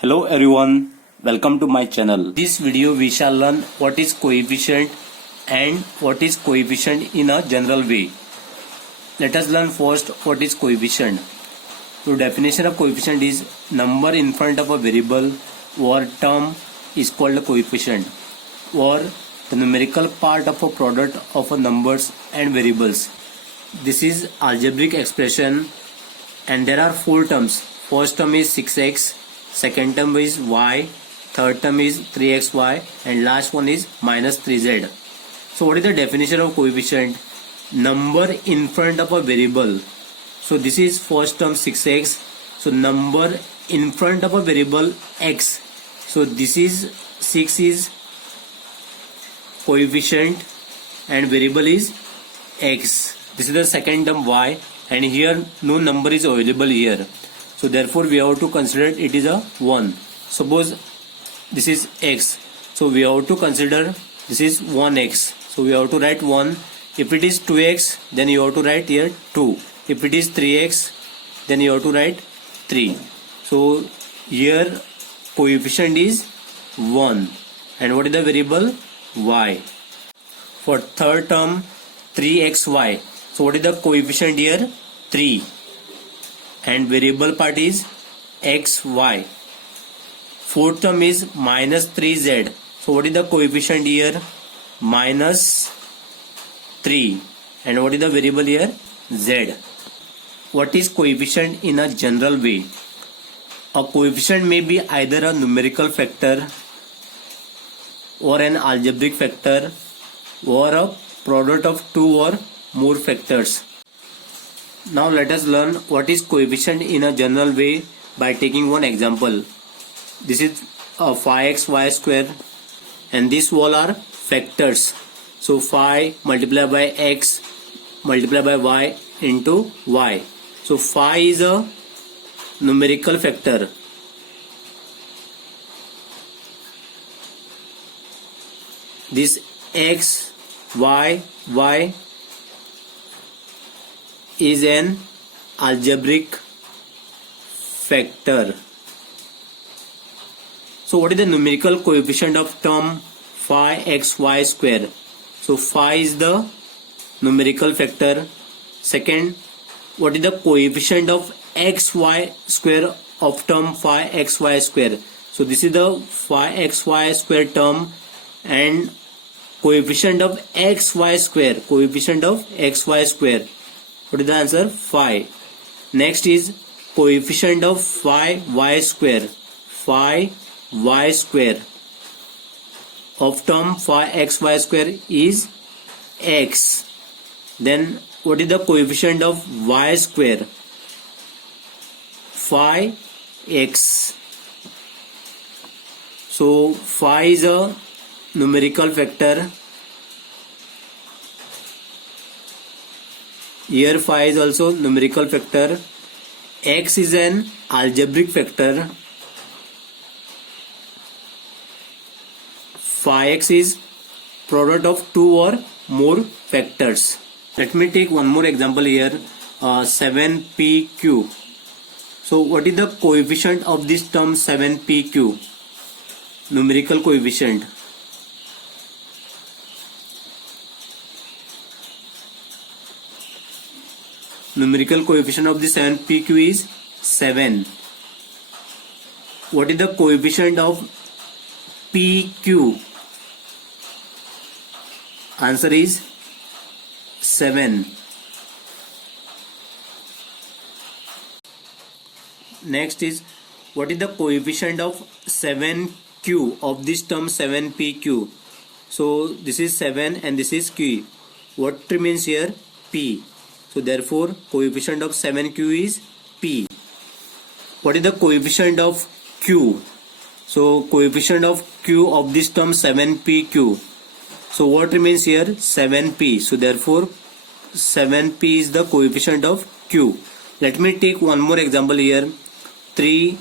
Hello everyone, welcome to my channel. This video we shall learn what is coefficient and what is coefficient in a general way. Let us learn first what is coefficient. So definition of coefficient is number in front of a variable or term is called a coefficient, or the numerical part of a product of a numbers and variables. This is algebraic expression and there are four terms. First term is 6x, second term is y, third term is 3xy, and last one is minus 3z. So what is the definition of coefficient? Number in front of a variable. So this is first term 6x. So number in front of a variable x. So this is 6 is coefficient and variable is x. This is the second term y, and here no number is available here. So therefore we have to consider it is a 1. Suppose this is x. So we have to consider this is 1x. So we have to write 1. If it is 2x, then you have to write here 2. If it is 3x, then you have to write 3. So here coefficient is 1. And what is the variable? Y. For third term 3xy. So what is the coefficient here? 3. And variable part is xy. Fourth term is minus 3z. So what is the coefficient here? Minus 3. And what is the variable here? Z. What is coefficient in a general way? A coefficient may be either a numerical factor or an algebraic factor or a product of two or more factors. Now let us learn what is coefficient in a general way by taking one example. This is a 5xy square and these all are factors. So 5 multiplied by x multiplied by y into y. So 5 is a numerical factor. This x, y, y is an algebraic factor. So what is the numerical coefficient of term 5xy square? So 5 is the numerical factor. Second, what is the coefficient of xy square of term 5xy square? So this is the 5xy square term and coefficient of xy square. Coefficient of xy square. What is the answer? 5. Next is coefficient of 5y square. 5y square of term 5xy square is x. Then what is the coefficient of y square? 5x. So 5 is a numerical factor. Here 5 is also numerical factor. X is an algebraic factor. 5x is product of two or more factors. Let me take one more example here. 7pq. So what is the coefficient of this term 7pq? Numerical coefficient. Numerical coefficient of the 7pq is 7. What is the coefficient of pq? Answer is 7. Next is what is the coefficient of 7q of this term 7pq? So this is 7 and this is q. What remains here? P. So therefore coefficient of 7q is p. What is the coefficient of q? So coefficient of q of this term 7pq. So what remains here? 7p. So therefore 7p is the coefficient of q. Let me take one more example here. 3xz.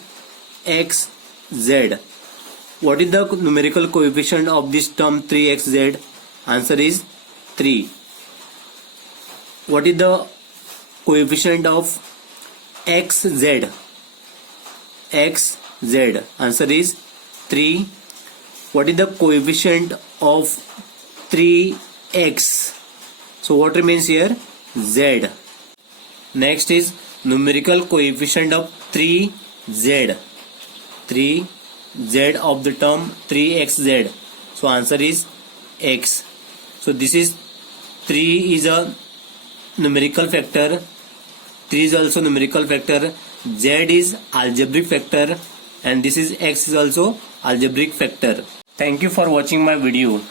What is the numerical coefficient of this term 3xz? Answer is 3. What is the coefficient of xz? Z. Answer is 3. What is the coefficient of 3x? So what remains here? Z. Next is numerical coefficient of 3z. 3z of the term 3xz. So answer is x. So this is 3 is a numerical factor. 3 is also numerical factor. Z is algebraic factor, and this is x is also algebraic factor. Thank you for watching my video.